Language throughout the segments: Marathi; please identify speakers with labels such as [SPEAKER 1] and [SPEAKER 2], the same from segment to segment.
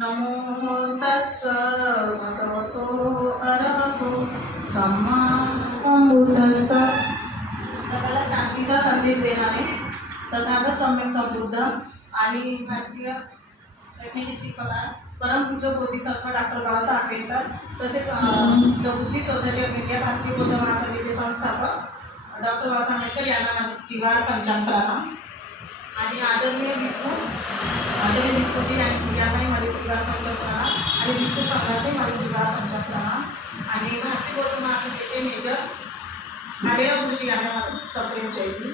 [SPEAKER 1] नमो तस्स भगवतो अरहतो सम्मा संबुद्धस्स सगळ्याला शांतीचा संदेश देणारे तथागत सम्यक समृद्ध आणि भारतीय कला शिकला परमपूज्य बोधिसत्व डॉक्टर बाबासाहेब आंबेडकर तसेच द बुद्धी सोसायटी ऑफ इंडिया भारतीय बौद्ध महासभेचे संस्थापक डॉक्टर बाबासाहेब आंबेडकर यांना माझे जिवार पंचांतराना आणि आदरणीय भिक्खू आदरणीय भिक्खूजी यांना जिवार पंचांतराना आणि भिक्खू संघाचे माझे जिवार पंचांतराना आणि भारतीय बौद्ध महासभेचे मेजर आडेराव गुरुजी यांना सप्रेम जयंती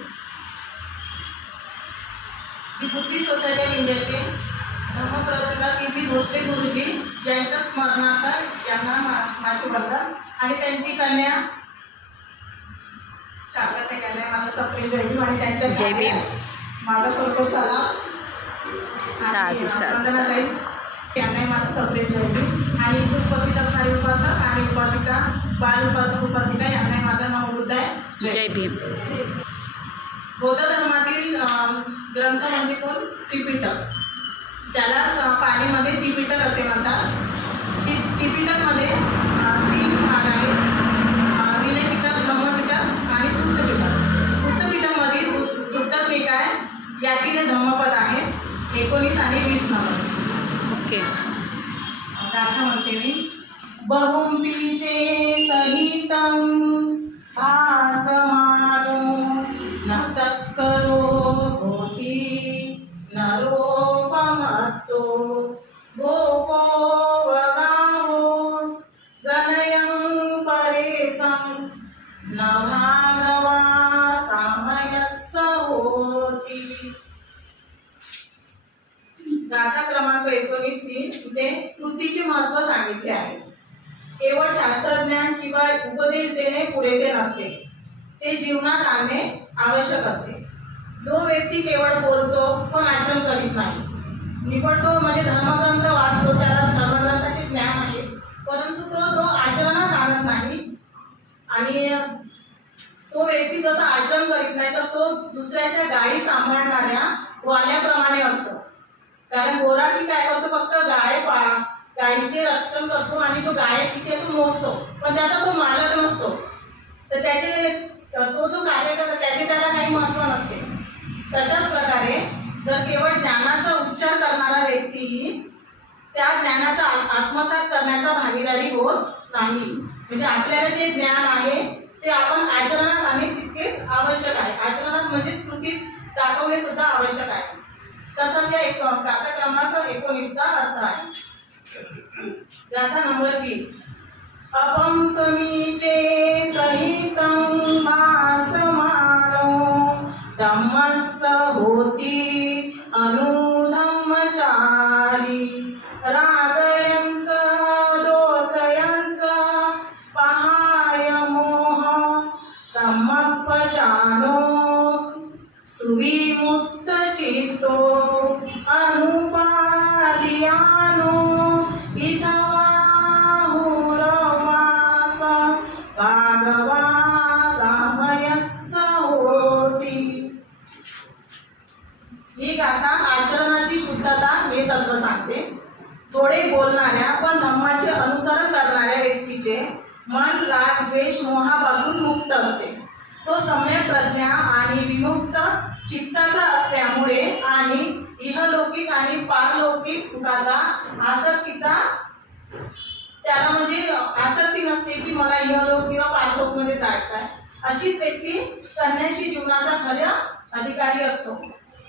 [SPEAKER 1] ही बुद्धिस्ट सोसायटी ऑफ इंडियाचे धर्मप्रवचनकार पी. सी. भोसले गुरुजी यांच्या स्मरणार्थ यांना माझे वंदन आणि त्यांची कन्या त्या कन्या माझा सप्रेम जयभीम आणि त्यांच्या
[SPEAKER 2] जय भीम.
[SPEAKER 1] माझा खरोखर सलाम.
[SPEAKER 2] साधू, साधू,
[SPEAKER 1] यांनाही माझा सप्रेम जयभीम आणि इथे उपस्थित असणारे उपासक आणि उपासिका बाल उपासक उपासिका यांनाही माझा नमोबुद्ध आहे.
[SPEAKER 2] जय भीम.
[SPEAKER 1] बौद्ध धर्मातील ग्रंथ म्हणजे कोण? त्रिपिटक. त्याला अं, पालीमध्ये त्रिपिटक असे म्हणतात. ति त्रिपिटकमध्ये
[SPEAKER 2] ओके.
[SPEAKER 1] आता म्हणते मी. बहुंपीचे सहितं आहे. केवळ शास्त्रज्ञान किंवा उपदेश देणे पुरेसे नसते. ते जीवनात आणणे आवश्यक असते. जो व्यक्ती केवळ बोलतो पण आचरण करीत नाही. निवडतो म्हणजे धर्मग्रंथ वाचतो त्याला धर्मग्रंथाचे ज्ञान आहे. परंतु तो तो आचरणात आणत नाही. आणि तो व्यक्ती जसं आचरण करीत नाही तर तो दुसऱ्याच्या गायी सांभाळणाऱ्या वाल्याप्रमाणे असतो. कारण गोरा काय करतो फक्त गाय पाळा गायीचे रक्षण करतो आणि तो गाय किती तो मोजतो. पण त्याचा तो मालक नसतो. तर त्याचे तो जो कार्य करतो त्याचे त्याला काही महत्त्व नसते. तशाच प्रकारे जर केवळ ज्ञानाचा उच्चार करणारा व्यक्तीही त्या ज्ञानाचा आत्मसात करण्याचा भागीदारी होत नाही. म्हणजे आपल्याला जे ज्ञान आहे ते आपण आचरणात आणि तितकेच आवश्यक आहे. आचरणात म्हणजे स्मृतीत दाखवणे सुद्धा आवश्यक आहे. तसाच या एक गाथा क्रमांक एकोणीसचा अर्थ आहे. गाथा नंबर वीस अपंकमीचे थोडे बोलणाऱ्या पण धम्माचे अनुसरण करणाऱ्या व्यक्तीचे मन राग द्वेष मोहापासून मुक्त असते. तो सम्यक प्रज्ञा आणि विमुक्त चित्ताचा असल्यामुळे आणि इहलौकिक आणि पारलौकिक सुखाचा आसक्तीचा त्याला म्हणजे आसक्ती नसते की मला इहलोक किंवा पारलोकमध्ये जायचं आहे. अशीच व्यक्ती संन्याशी जीवनाचा खऱ्या अधिकारी असतो.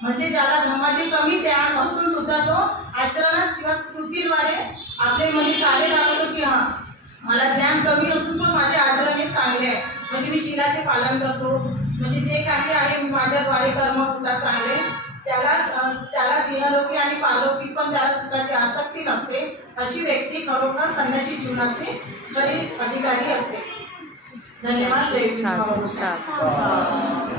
[SPEAKER 1] म्हणजे ज्याला धर्माचे कमी ज्ञान असून सुद्धा तो आचरणात किंवा कृतीद्वारे आपले म्हणजे कार्य दाखवतो की हा मला ज्ञान कमी असून पण माझे आचरण हे चांगले आहे. म्हणजे मी शिलाचे पालन करतो. म्हणजे जे काही आहे माझ्याद्वारे कर्म होतात चांगले त्यालाच अं, त्यालाच इहलोकी आणि पारलौकिक पण त्याला सुखाची आसक्ती नसते. अशी व्यक्ती खरोखर संन्यासी जीवनाची खरी अधिकारी असते. धन्यवाद. जय